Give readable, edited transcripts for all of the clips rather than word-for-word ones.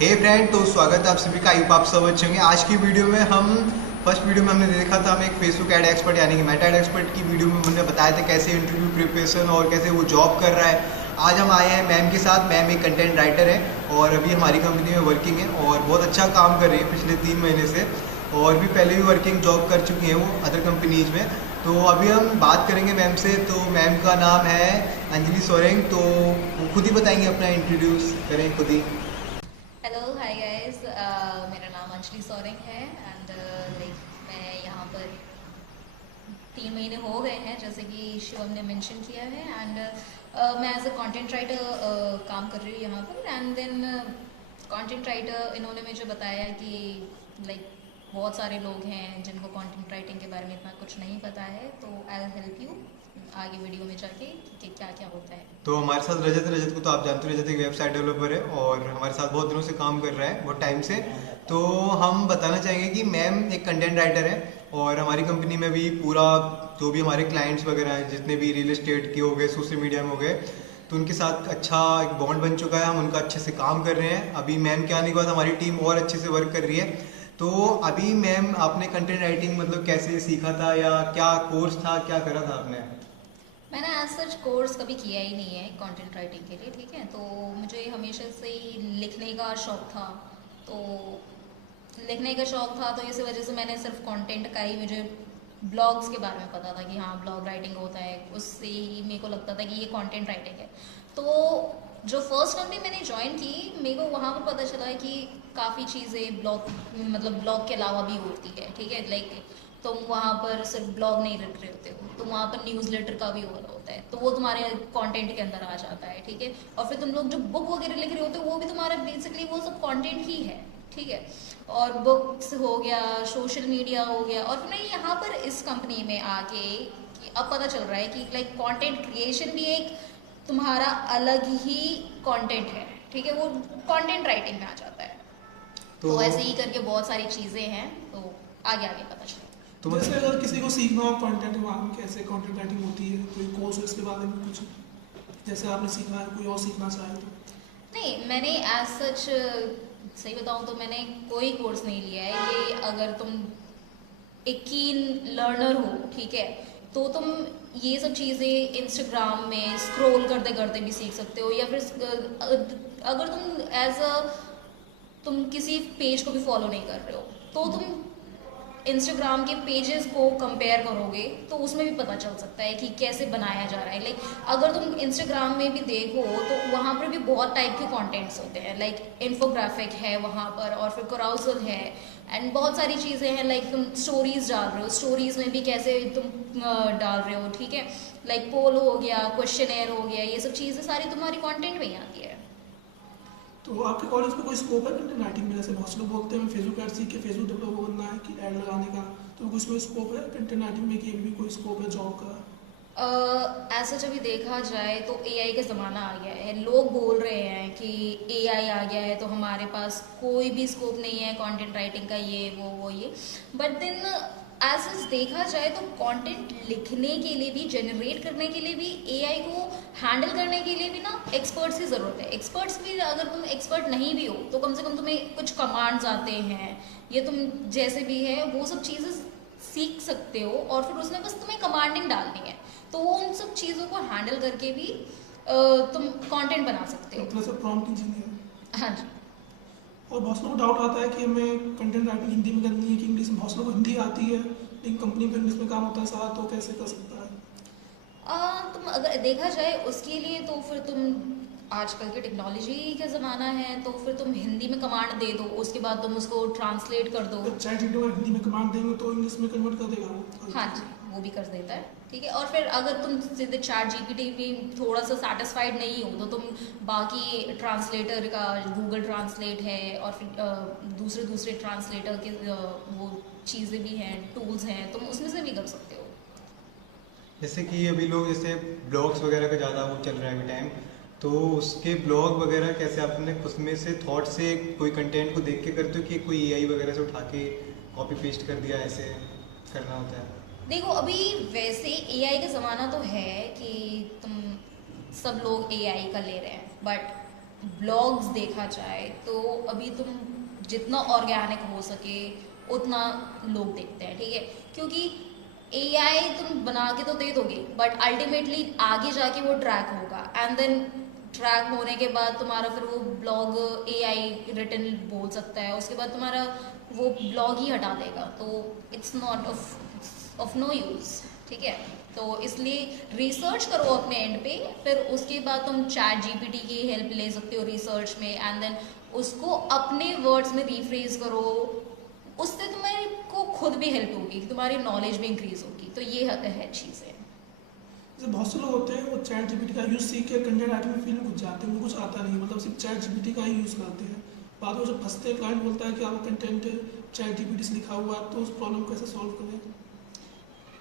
हे friend, तो स्वागत है आप सभी का। आप सब अच्छे होंगे। आज की वीडियो में फर्स्ट वीडियो में हमने देखा था, हमें एक फेसबुक एड एक्सपर्ट यानी कि मेटा एड एक्सपर्ट की वीडियो में हमने बताया था कैसे इंटरव्यू प्रिपरेशन और कैसे वो जॉब कर रहा है। आज हम आए हैं मैम के साथ। मैम एक कंटेंट राइटर है और अभी हमारी कंपनी में वर्किंग है और बहुत अच्छा काम कर रही है पिछले 3 महीने से, और भी पहले भी वर्किंग जॉब कर चुकी हैं वो अदर कंपनीज में। तो अभी हम बात करेंगे मैम से। तो मैम का नाम है अंजलि सोरेंग। तो वो खुद ही बताएंगे, अपना इंट्रोड्यूस करें खुद ही। हेलो हाय गाइस, मेरा नाम अंजलि सोरेंग है एंड मैं यहाँ पर 3 महीने हो गए हैं जैसे कि शिवम ने मेंशन किया है। एंड मैं एज अ कंटेंट राइटर काम कर रही हूँ यहाँ पर। एंड देन कंटेंट राइटर इन्होंने मुझे बताया कि लाइक बहुत सारे लोग हैं जिनको कंटेंट राइटिंग के बारे में इतना कुछ नहीं पता है, तो आई विल हेल्प यू आगे वीडियो में जाके कि क्या क्या होता है। तो हमारे साथ रजत को तो आप जानते हो, रजत एक वेबसाइट डेवलपर है और हमारे साथ बहुत दिनों से काम कर रहा है, बहुत टाइम से। तो हम बताना चाहेंगे कि मैम एक कंटेंट राइटर है और हमारी कंपनी में भी पूरा जो भी हमारे क्लाइंट्स वगैरह हैं, जितने भी रियल एस्टेट के हो गए, सोशल मीडिया में हो गए, तो उनके साथ अच्छा एक बॉन्ड बन चुका है। हम उनका अच्छे से काम कर रहे हैं। अभी मैम के आने के बाद हमारी टीम और अच्छे से वर्क कर रही है। तो अभी मैम, आपने कंटेंट राइटिंग मतलब कैसे सीखा था या क्या कोर्स था, क्या करा था आपने? मैंने एज सच कोर्स कभी किया ही नहीं है कंटेंट राइटिंग के लिए, ठीक है। तो मुझे हमेशा से ही लिखने का शौक था। तो लिखने का शौक था तो इसी वजह से मैंने सिर्फ कंटेंट का ही, मुझे ब्लॉग्स के बारे में पता था कि हाँ ब्लॉग राइटिंग होता है, उससे ही मेरे को लगता था कि ये कंटेंट राइटिंग है। तो जो फर्स्ट कंपनी मैंने ज्वाइन की, मेरे को वहाँ पर पता चला कि काफ़ी चीज़ें ब्लॉग मतलब ब्लॉग के अलावा भी होती है, ठीक है। लाइक तुम वहाँ पर सिर्फ ब्लॉग नहीं लिख रहे होते हो, तुम वहाँ पर न्यूज़ लेटर का भी हो रहा होता है, तो वो तुम्हारे कंटेंट के अंदर आ जाता है, ठीक है। और फिर तुम लोग जो बुक वगैरह लिख रहे होते हो वो भी तुम्हारा बेसिकली वो सब कंटेंट ही है, ठीक है। और बुक्स हो गया, सोशल मीडिया हो गया, और फिर मैं यहाँ पर इस कंपनी में आके अब पता चल रहा है कि लाइक कंटेंट क्रिएशन भी एक तुम्हारा अलग ही कंटेंट है, ठीक है। वो कंटेंट राइटिंग में आ जाता है। तो तो ऐसे ही करके बहुत सारी चीज़ें हैं, तो आगे आगे पता चलेगा। तो जैसे मतलब अगर किसी को सीखना हो कंटेंट के बारे में, कैसे कंटेंट राइटिंग होती है, कोई कोर्स हो इसके बारे में कुछ, जैसे आपने सीखा है, कोई और सीखना चाहे तो? नहीं, मैंने एज सच सही बताऊं तो मैंने कोई कोर्स नहीं लिया है। ये अगर तुम एक कीन लर्नर हो, ठीक है, तो तुम ये सब चीज़ें इंस्टाग्राम में स्क्रॉल करते करते भी सीख सकते हो, या फिर अगर तुम एज अ तुम किसी पेज को भी फॉलो नहीं कर रहे हो तो तुम इंस्टाग्राम के पेजेस को कंपेयर करोगे तो उसमें भी पता चल सकता है कि कैसे बनाया जा रहा है। लाइक अगर तुम इंस्टाग्राम में भी देखो तो वहाँ पर भी बहुत टाइप के कंटेंट्स होते हैं। लाइक इन्फोग्राफिक है वहाँ पर, और फिर कोराउसल है, एंड बहुत सारी चीज़ें हैं। लाइक तुम स्टोरीज डाल रहे हो, स्टोरीज में भी कैसे तुम डाल रहे हो, ठीक है। लाइक पोल हो गया, क्वेश्चनेयर हो गया, ये सब चीज़ें सारी तुम्हारी कॉन्टेंट में ही आती है। तो आपके कॉलेज में कोई स्कोप है कंटेंट राइटिंग में? जैसे बहुत से लोग बोलते हैं फेसबुक एड सीख के फेसबुक डेवलपर बनना है कि एड लगाने का, तो उसमें स्कोप है कंटेंट राइटिंग में कि अभी भी कोई स्कोप है जॉब का? ऐसा जब भी देखा जाए तो एआई का ज़माना आ गया है। लोग बोल रहे हैं कि एआई आ गया है तो हमारे पास कोई भी स्कोप नहीं है कंटेंट राइटिंग का, ये वो ये। बट देन एज सच देखा जाए तो कंटेंट लिखने के लिए भी, जनरेट करने के लिए भी, एआई को हैंडल करने के लिए भी ना एक्सपर्ट्स की ज़रूरत है। एक्सपर्ट्स भी, अगर तुम एक्सपर्ट नहीं भी हो तो कम से कम तुम्हें कुछ कमांड्स आते हैं, ये तुम जैसे भी है वो सब चीज़ें सीख सकते हो, और फिर उसमें बस तुम्हें कमांडिंग डालनी है। तो वो उन सब चीज़ों को हैंडल करके भी तुम कंटेंट बना सकते हो। मतलब से प्रॉम्प्ट इंजीनियर। हाँ जी। और बहुत से लोग डाउट आता है कि हमें कंटेंट राइटिंग हिंदी में करनी है कि इंग्लिश में। बहुत से लोग को हिंदी आती है लेकिन कंपनी में इंग्लिश में काम होता है सारा, तो कैसे कर सकता है? तुम अगर देखा जाए उसके लिए तो फिर तुम, आजकल की टेक्नोलॉजी का ज़माना है, तो फिर तुम हिंदी में कमांड दे दो, उसके बाद तुम उसको ट्रांसलेट कर दो। तो चैट जीपीटी में हिंदी में कमांड देंगे तो इंग्लिश में कन्वर्ट कर देगा वो? हाँ जी, वो भी कर देता है, ठीक है। और फिर अगर तुम सीधे चैट जीपीटी में थोड़ा सा सेटिस्फाइड नहीं हो तो तुम बाकी ट्रांसलेटर का, गूगल ट्रांसलेट है, और फिर दूसरे दूसरे ट्रांसलेटर के वो चीज़ें भी हैं, टूल्स हैं, तुम उसमें से भी कर सकते हो। जैसे कि अभी लोग जैसे ब्लॉग्स वगैरह का ज़्यादा वो चल रहा है अभी टाइम, तो उसके ब्लॉग वगैरह कैसे आपने उसमें से थॉट से कोई कंटेंट को देख के करते हो कि कोई एआई वगैरह से उठा के कॉपी पेस्ट कर दिया, ऐसे करना होता है? देखो अभी वैसे एआई का ज़माना तो है कि तुम सब लोग एआई का ले रहे हैं, बट ब्लॉग्स देखा जाए तो अभी तुम जितना ऑर्गेनिक हो सके उतना लोग देखते हैं, ठीक है, क्योंकि एआई तुम बना के तो दे दोगे बट अल्टीमेटली आगे जाके वो ट्रैक होगा, एंड देन ट्रैक होने के बाद तुम्हारा फिर वो ब्लॉग एआई रिटन बोल सकता है, उसके बाद तुम्हारा वो ब्लॉग ही हटा देगा, तो it's not of no use, ठीक है। तो इसलिए रिसर्च करो अपने एंड पे, फिर उसके बाद तुम चैट जीपीटी की हेल्प ले सकते हो रिसर्च में, एंड देन उसको अपने वर्ड्स में रिफ्रेज करो, उससे तुम्हारे को खुद भी हेल्प होगी, तुम्हारी नॉलेज भी इंक्रीज होगी, तो ये है चीज़ें। जैसे बहुत से लोग होते हैं वो चैट जीपीटी का यूज़ सीख के कंटेंट राइटिंग में फील्ड में घुस जाते हैं, उनको कुछ आता नहीं, मतलब सिर्फ चैट जीपीटी का ही यूज़ करते हैं। बाद में जब फंसते हैं, क्लाइंट बोलता है कि आपका कंटेंट चैट जीपीटी से लिखा हुआ है, तो उस प्रॉब्लम को कैसे सॉल्व करें?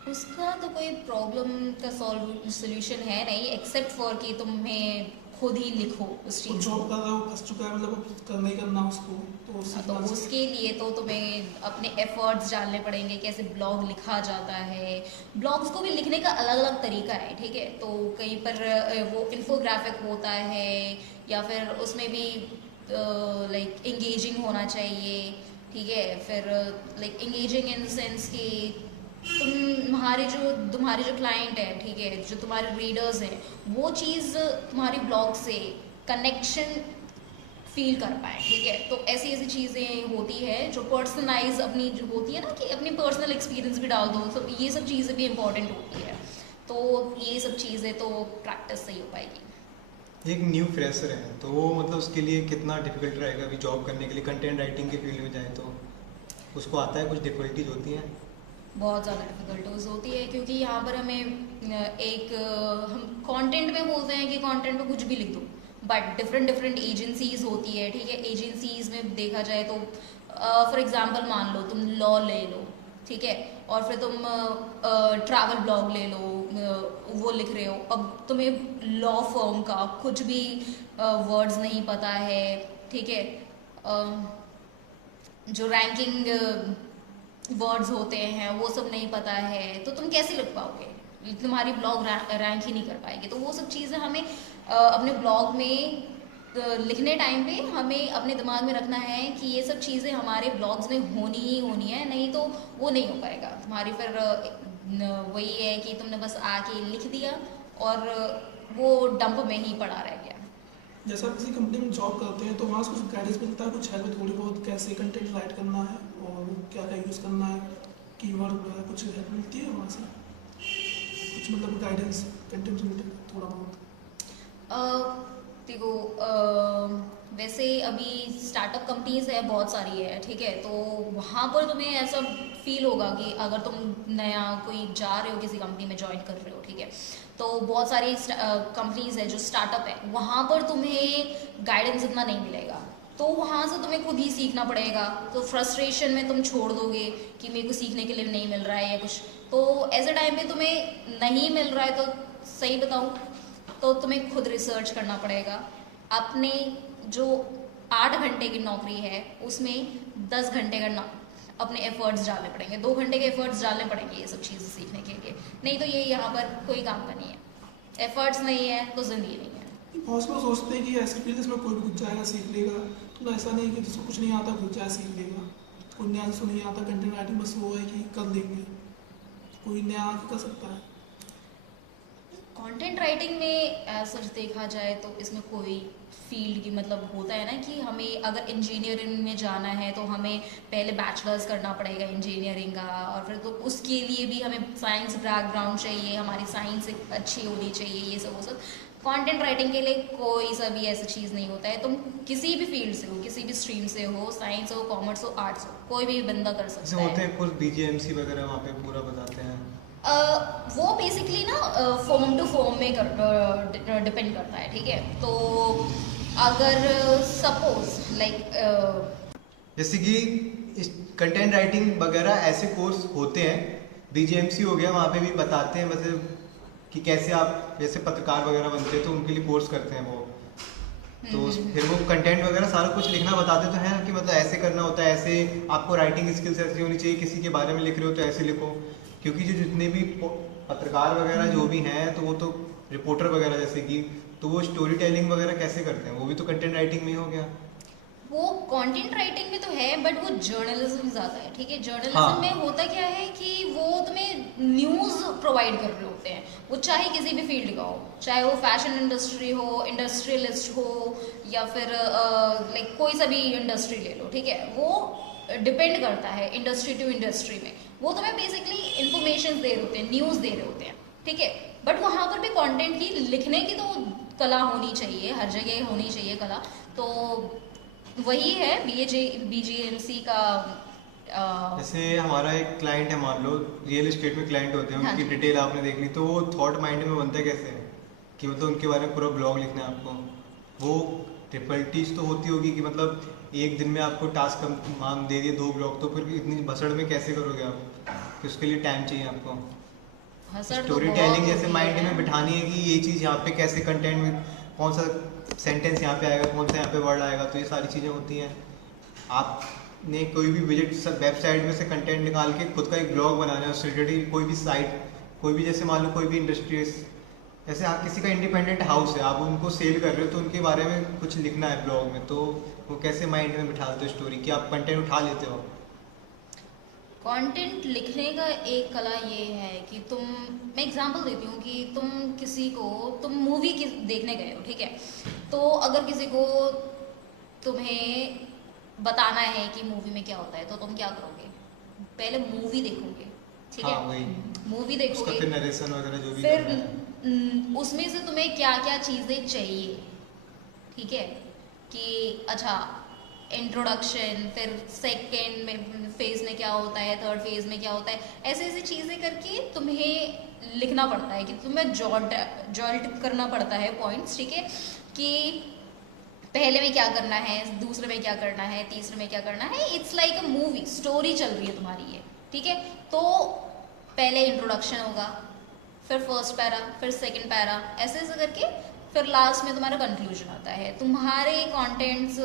उसका तो कोई प्रॉब्लम का सोल्यूशन है नहीं, एक्सेप्ट फॉर कि तुम्हें खुद ही लिखो उस वो चीज़ जॉब को। कर रहा है, वो फंस चुका है, मतलब वो करना ही करना उसको, तो तो उसके लिए तो तुम्हें अपने एफर्ट्स डालने पड़ेंगे, कैसे ब्लॉग लिखा जाता है, ब्लॉग्स को भी लिखने का अलग अलग तरीका है, ठीक है, तो कहीं पर वो इन्फोग्राफिक होता है, या फिर उसमें भी लाइक इंगेजिंग होना चाहिए, ठीक है, फिर like engaging in the sense कि तुम्हारे जो क्लाइंट है, ठीक है, जो तुम्हारे रीडर्स हैं, वो चीज़ तुम्हारी ब्लॉग से कनेक्शन फील कर पाए, ठीक है, तो ऐसी ऐसी चीज़ें होती है जो पर्सनलाइज अपनी जो होती है ना, कि अपनी पर्सनल एक्सपीरियंस भी डाल दो, तो ये सब चीज़ें भी इम्पोर्टेंट होती है, तो ये सब चीज़ें तो प्रैक्टिस से ही हो पाएगी। एक न्यू फ्रेशर है तो वो मतलब उसके लिए कितना डिफिकल्ट रहेगा अभी जॉब करने के लिए, कंटेंट राइटिंग के फील्ड में जाए तो उसको आता है, कुछ डिफिकल्टीज होती हैं? बहुत ज़्यादा डिफिकल्टीज होती है, क्योंकि यहाँ पर हमें हम कंटेंट में बोलते हैं कि कंटेंट में कुछ भी लिख दो, बट डिफरेंट डिफरेंट एजेंसीज होती है, ठीक है, एजेंसीज में देखा जाए तो फॉर एग्जांपल मान लो तुम लॉ ले लो, ठीक है, और फिर तुम ट्रैवल ब्लॉग ले लो, वो लिख रहे हो, अब तुम्हें लॉ फर्म का कुछ भी वर्ड्स नहीं पता है, ठीक है, जो रैंकिंग वर्ड्स होते हैं वो सब नहीं पता है, तो तुम कैसे लिख पाओगे, तुम्हारी ब्लॉग रैंक ही नहीं कर पाएगी, तो वो सब चीज़ें हमें अपने ब्लॉग में लिखने टाइम पे हमें अपने दिमाग में रखना है कि ये सब चीज़ें हमारे ब्लॉग्स में होनी ही होनी है, नहीं तो वो नहीं हो पाएगा तुम्हारी, फिर वही है कि तुमने बस आके लिख दिया और वो डंप में ही पड़ा रह गया। जैसा किसी कंपनी में जॉब करते हैं तो वहाँ से कुछ गाइडेंस मिलता है, कुछ हेल्प थोड़ी बहुत, कैसे कंटेंट राइट करना है और क्या क्या यूज़ करना है, कीवर्ड वगैरह, कुछ हेल्प मिलती है वहाँ से, कुछ मतलब गाइडेंस कंटेंट रिलेटेड थोड़ा बहुत? देखो, वैसे अभी स्टार्टअप कंपनीज है, बहुत सारी है, ठीक है, तो वहाँ पर तुम्हें ऐसा फील होगा कि अगर तुम नया कोई जा रहे हो किसी कंपनी में ज्वाइन कर रहे हो, ठीक है, तो बहुत सारी कंपनीज है जो स्टार्टअप है, वहाँ पर तुम्हें गाइडेंस इतना नहीं मिलेगा, तो वहाँ से तुम्हें खुद ही सीखना पड़ेगा, तो फ्रस्ट्रेशन में तुम छोड़ दोगे कि मेरे को सीखने के लिए नहीं मिल रहा है या कुछ, तो ऐसे टाइम पे तुम्हें नहीं मिल रहा है तो सही बताऊँ तो तुम्हें खुद रिसर्च करना पड़ेगा, अपने जो 8 घंटे की नौकरी है उसमें 10 घंटे का अपने एफर्ट्स डालने पड़ेंगे, 2 घंटे के एफर्ट्स डालने पड़ेंगे ये सब चीज़ें सीखने के लिए, नहीं तो ये यहाँ पर कोई काम का नहीं है, एफर्ट्स नहीं है तो ज़िंदगी नहीं है। बहुत लोग सोचते हैं कि ऐसे फील्ड में कोई भी घुस जाएगा सीख लेगा, तो ऐसा नहीं कि जिसको कुछ नहीं आता घुस जाए सीख लेगा, कोई नया जिसको नहीं आता कंटेंट राइटिंग बस वो है कि कर लेंगे, कोई नया आके कर सकता है। कंटेंट राइटिंग में सच देखा जाए तो इसमें कोई फील्ड की मतलब होता है ना कि हमें अगर इंजीनियरिंग में जाना है तो हमें पहले बैचलर्स करना पड़ेगा इंजीनियरिंग का, और फिर तो उसके लिए भी हमें साइंस बैकग्राउंड चाहिए, हमारी साइंस अच्छी होनी चाहिए, ये सब वो सब। कंटेंट राइटिंग के लिए कोई सा भी ऐसा चीज़ नहीं होता है, तुम किसी भी फील्ड से हो, किसी भी स्ट्रीम से हो, साइंस हो, कॉमर्स हो, आर्ट्स हो, कोई भी बंदा कर सकता जैसे होते हैं कुछ BGMC वगैरह वहाँ पे पूरा बताते हैं। वो बेसिकली ना फॉर्म टू फॉर्म में डिपेंड करता है, ठीक है, तो अगर सपोज लाइक जैसे कि कंटेंट राइटिंग वगैरह ऐसे कोर्स होते हैं, BGMC हो गया, वहाँ पे भी बताते हैं मतलब कि कैसे आप जैसे पत्रकार वगैरह बनते हैं तो उनके लिए कोर्स करते हैं वो, तो फिर वो कंटेंट वगैरह सारा कुछ लिखना बताते तो हैं कि मतलब ऐसे करना होता है, ऐसे आपको राइटिंग स्किल्स ऐसी होनी चाहिए, किसी के बारे में लिख रहे हो तो ऐसे लिखो, क्योंकि जो जितने भी पत्रकार वगैरह जो भी हैं तो वो तो रिपोर्टर वगैरह जैसे कि तो वो स्टोरी टेलिंग वगैरह कैसे करते हैं? वो भी तो कंटेंट राइटिंग में ही हो गया। वो कंटेंट राइटिंग में तो है, बट वो जर्नलिज्म ज़्यादा है, ठीक है। जर्नलिज्म हाँ। में होता क्या है कि वो तुम्हें न्यूज़ प्रोवाइड कर रहे होते हैं, वो चाहे किसी भी फील्ड का हो, चाहे वो फैशन इंडस्ट्री हो, इंडस्ट्रियलिस्ट हो, या फिर लाइक कोई सा भी इंडस्ट्री ले लो, ठीक है। वो डिपेंड करता है इंडस्ट्री टू इंडस्ट्री में। वो तुम्हें बेसिकली इंफॉर्मेशन दे रहे होते हैं, न्यूज़ दे रहे होते हैं, ठीक है। बट वहाँ पर भी कंटेंट की लिखने की तो कला होनी चाहिए, हर जगह होनी चाहिए कला। तो वही है BGMC का जैसे हमारा एक क्लाइंट है, मान लो रियल एस्टेट में क्लाइंट होते हैं, हाँ उनकी जी। डिटेल आपने देख ली, तो वो थॉट माइंड में बनता है कैसे कि मतलब उनके बारे में पूरा ब्लॉग लिखना है आपको। वो डिफिकल्टीज तो होती होगी कि मतलब एक दिन में आपको टास्क काम दे दिए 2 ब्लॉग, तो फिर इतनी भसड़ में कैसे करोगे आप कि उसके लिए टाइम चाहिए आपको। हसड़ तो स्टोरी बहुत टेलिंग जैसे होती माइंड है। में बिठानी है कि ये चीज़ यहाँ पे कैसे कंटेंट में कौन सा सेंटेंस यहाँ पे आएगा, कौन सा यहाँ पे वर्ड आएगा, तो ये सारी चीज़ें होती हैं। आपने कोई भी विजिट वेबसाइट में से कंटेंट निकाल के खुद का एक ब्लॉग बनाना है, उससे रिलेटेड कोई भी साइट, कोई भी जैसे मान लो कोई भी इंडस्ट्रीज, जैसे आप किसी का इंडिपेंडेंट हाउस है, आप उनको सेल कर रहे हो, तो उनके बारे में कुछ लिखना है ब्लॉग में, तो वो कैसे माइंड में बिठाते हो स्टोरी कि आप कंटेंट उठा लेते हो? कंटेंट लिखने का एक कला ये है कि मैं एग्जांपल देती हूँ कि तुम मूवी देखने गए हो, ठीक है। तो अगर किसी को तुम्हें बताना है कि मूवी में क्या होता है, तो तुम क्या करोगे? पहले मूवी देखोगे, ठीक है। हाँ, वही मूवी उसका देखोगे, फिर नरेशन वगैरह जो भी फिर करना है। उसमें से तुम्हें क्या क्या चीज़ें चाहिए, ठीक है। कि अच्छा, इंट्रोडक्शन, फिर सेकेंड में फेज में क्या होता है, थर्ड फेज में क्या होता है, ऐसे ऐसी चीज़ें करके तुम्हें लिखना पड़ता है, कि तुम्हें जॉल्ट करना पड़ता है पॉइंट्स, ठीक है। कि पहले में क्या करना है, दूसरे में क्या करना है, तीसरे में क्या करना है। It's like a movie, story चल रही है तुम्हारी ये, ठीक है। तो पहले इंट्रोडक्शन होगा, फिर फर्स्ट पैरा, फिर सेकंड पैरा, ऐसे ऐसे करके फिर लास्ट में तुम्हारा कंक्लूजन आता है। तुम्हारे कंटेंट्स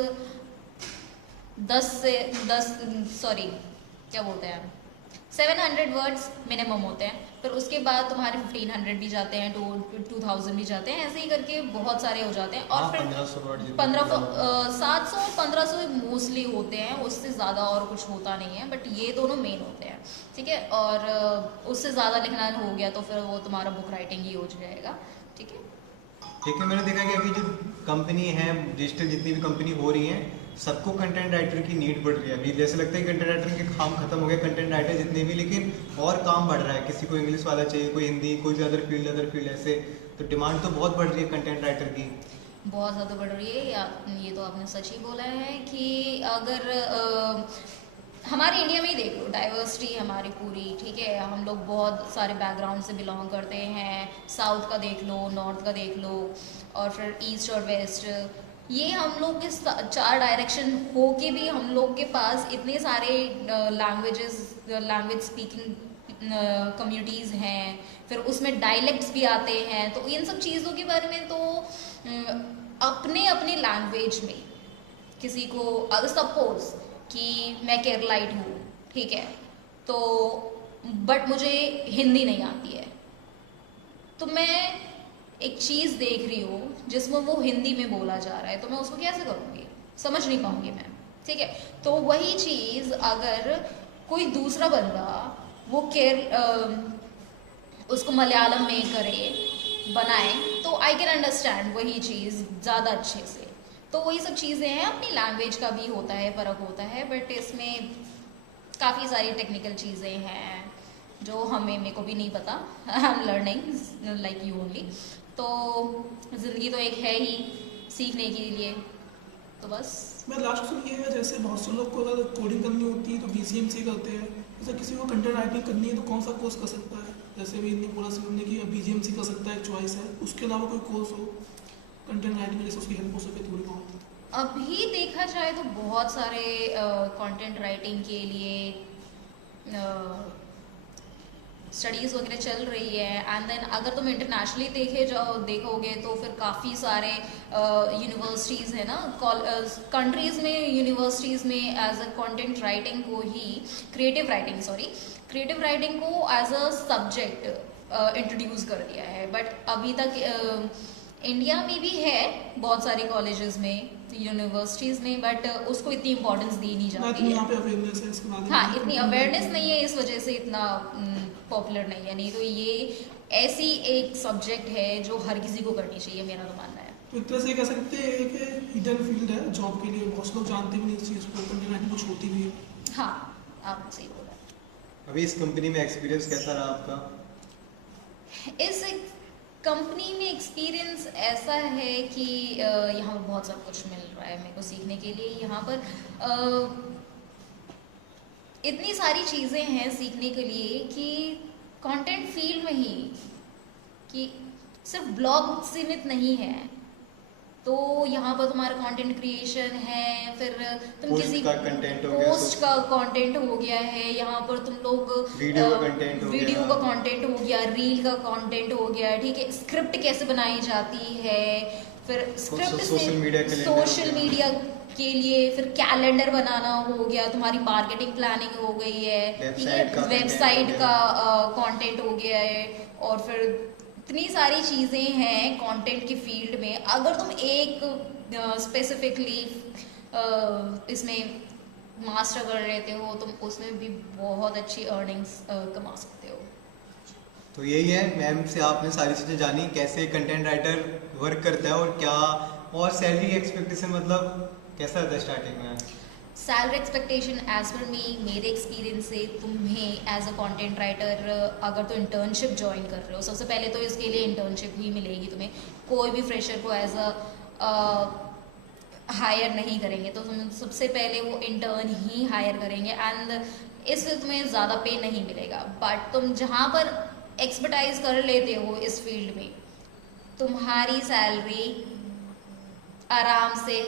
700 वर्ड्स मिनिमम होते हैं, फिर उसके बाद तुम्हारे 1500 भी जाते हैं, 2000 भी जाते हैं, ऐसे ही करके बहुत सारे हो जाते हैं। और हाँ, फिर 1500 वर्ड 700 1500 मोस्टली होते हैं, उससे ज़्यादा और कुछ होता नहीं है, बट ये दोनों मेन होते हैं, ठीक है। और उससे ज़्यादा लिखना हो गया तो फिर वो तुम्हारा बुक राइटिंग ही हो जाएगा, ठीक है। लेकिन मैंने देखा कि अभी जो कंपनी है, डिजिटल जितनी भी कंपनी हो रही है, सबको कंटेंट राइटर की नीड बढ़ रही है। अभी जैसे लगता है कंटेंट राइटर के काम खत्म हो गए, कंटेंट राइटर जितने भी, लेकिन और काम बढ़ रहा है। किसी को इंग्लिश वाला चाहिए, कोई हिंदी, कोई भी अदर फील्ड ऐसे, तो डिमांड तो बहुत बढ़ रही है कंटेंट राइटर की। बहुत ज़्यादा बढ़ रही है, ये तो आपने सच ही बोला है कि अगर हमारे इंडिया में ही देख लो, डाइवर्सिटी हमारी पूरी, ठीक है। हम लोग बहुत सारे बैकग्राउंड से बिलोंग करते हैं, साउथ का देख लो, नॉर्थ का देख लो, और फिर ईस्ट और वेस्ट, ये हम लोग के 4 डायरेक्शन हो के भी हम लोग के पास इतने सारे लैंग्वेज स्पीकिंग कम्युनिटीज़ हैं, फिर उसमें डायलेक्ट्स भी आते हैं। तो इन सब चीज़ों के बारे में तो अपने अपने लैंग्वेज में किसी को, अगर सपोज कि मैं केरलाइट हूँ, ठीक है, तो बट मुझे हिंदी नहीं आती है, तो मैं एक चीज़ देख रही हूँ जिसमें वो हिंदी में बोला जा रहा है, तो मैं उसको कैसे करूँगी? समझ नहीं पाऊँगी मैं, ठीक है। तो वही चीज़ अगर कोई दूसरा बंदा वो उसको मलयालम में करे, बनाए, तो आई कैन अंडरस्टैंड वही चीज़ ज़्यादा अच्छे से। तो वही सब चीज़ें हैं, अपनी लैंग्वेज का भी होता है, फ़र्क होता है, बट इसमें काफ़ी सारी टेक्निकल चीज़ें हैं जो मेरे को भी नहीं पता। I am learning like you only. तो ज़िंदगी तो एक है ही सीखने के लिए, तो बस। मैं लास्ट क्वेश्चन ये है, जैसे बहुत से लोग को अगर कोडिंग करनी होती है तो BGMC करते हैं, जैसे किसी को कंटेंट राइटिंग करनी है तो कौन सा कोर्स कर सकता है? जैसे भी इतनी पूरा समझने की BGMC कर सकता है, एक चॉइस है, उसके अलावा कोई कोर्स हो कंटेंट राइटिंग में जैसे उसकी हेल्प हो सके थोड़ी बहुत? अभी देखा जाए तो बहुत सारे कंटेंट राइटिंग के लिए स्टडीज़ वगैरह चल रही है। एंड देन अगर तुम इंटरनेशनली देखोगे तो फिर काफ़ी सारे यूनिवर्सिटीज़ है ना, कंट्रीज़ में, यूनिवर्सिटीज़ में एज अ कंटेंट राइटिंग को ही, क्रिएटिव राइटिंग को एज अ सब्जेक्ट इंट्रोड्यूस कर दिया है। बट अभी तक इंडिया में भी है बहुत सारे कॉलेजेस में, यूनिवर्सिटीज़ में, बट उसको इतनी इम्पोर्टेंस दी नहीं ना जाती इतनी है। यहाँ पे अवेयरनेस है इसके बारे में। हाँ, इतनी अवेयरनेस नहीं है, इस वजह से इतना पॉपुलर नहीं है। नहीं तो ये ऐसी एक सब्जेक्ट है जो हर किसी को करनी चाहिए, मेरा तो मानना है। तो एक तरह से कह सकते हैं कि हिडन फील्ड है जॉब के लिए, बहुत से लोग जानते भी नहीं इस चीज़ को, कंटेंट राइटिंग कुछ होती भी है। हाँ, आपने सही बोला। अभी इस कंपनी में एक्सपीरियंस कैसा रहा आपका? इस कंपनी में एक्सपीरियंस ऐसा है कि यहाँ पर बहुत सब कुछ मिल रहा है मेरे को सीखने के लिए। यहाँ पर इतनी सारी चीज़ें हैं सीखने के लिए कि कंटेंट फील्ड में ही, कि सिर्फ ब्लॉग सीमित नहीं है। तो यहाँ पर तुम्हारा कंटेंट क्रिएशन है, फिर तुम पोस्ट किसी का कंटेंट हो गया, पोस्ट का कंटेंट हो गया है, यहाँ पर तुम लोग वीडियो का कंटेंट हो गया, वीडियो का कंटेंट हो गया, रील का कंटेंट हो गया, ठीक है, स्क्रिप्ट कैसे बनाई जाती है, फिर स्क्रिप्ट सोशल मीडिया कैलेंडर हो सोशल गया। मीडिया के लिए फिर कैलेंडर बनाना हो गया, तुम्हारी मार्केटिंग प्लानिंग हो गई है, ठीक है, वेबसाइट का वेबसाइट content का कंटेंट हो गया है, और फिर इतनी सारी चीज़ें हैं कंटेंट की फील्ड में। अगर तुम एक स्पेसिफिकली इसमें मास्टर कर लेते हो, तुम उसमें भी बहुत अच्छी अर्निंग्स कमा सकते हो। तो यही है, मैम से आपने सारी चीज़ें जानी, कैसे कंटेंट राइटर वर्क करता है और क्या, और सैलरी एक्सपेक्टेशन मतलब कैसा रहता है स्टार्टिंग में? सैलरी एक्सपेक्टेशन एज पर मी, मेरे एक्सपीरियंस से तुम्हें एज अ कंटेंट राइटर अगर तो इंटर्नशिप ज्वाइन कर रहे हो, सबसे पहले तो इसके लिए इंटर्नशिप ही मिलेगी तुम्हें। कोई भी फ्रेशर को एज अ हायर नहीं करेंगे, तो तुम सबसे पहले वो इंटर्न ही हायर करेंगे, एंड इससे तुम्हें ज़्यादा पे नहीं मिलेगा। बट तुम जहाँ पर एक्सपर्टाइज कर लेते हो इस फील्ड में, तुम्हारी सैलरी आराम से।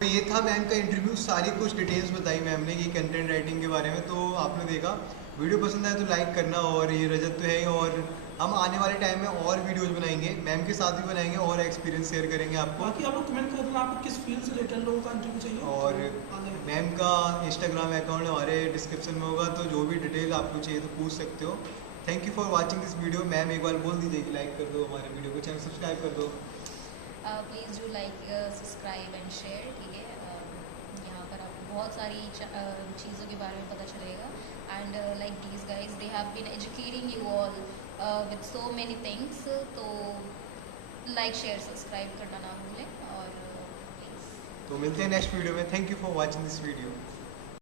तो ये था मैम का इंटरव्यू, सारी कुछ डिटेल्स बताई मैम ने कि कंटेंट राइटिंग के बारे में। तो आपने देखा, वीडियो पसंद आए तो लाइक करना, और ये रजत तो है, और हम आने वाले टाइम में और वीडियोज बनाएंगे, मैम के साथ भी बनाएंगे और एक्सपीरियंस शेयर करेंगे आपको। बाकी आप लोग कमेंट कर देना आपको किस फील्ड से रिलेटेड लोगों का इंटरव्यू चाहिए, और तो आगे। मैम का इंस्टाग्राम अकाउंट हमारे डिस्क्रिप्शन में होगा, तो जो भी डिटेल आपको चाहिए तो पूछ सकते हो। Thank you for watching this video. Ma'am एक बार बोल दीजिए कि लाइक कर दो हमारे वीडियो को, चैनल सब्सक्राइब कर दो। Please do like, subscribe and share, ठीक है। यहाँ पर आपको बहुत सारी चीज़ों के बारे में पता चलेगा, and like these guys they have been educating you all with so many things. तो लाइक शेयर सब्सक्राइब करना ना भूलें, और प्लीज़। तो मिलते हैं नेक्स्ट वीडियो में। Thank you for watching this video.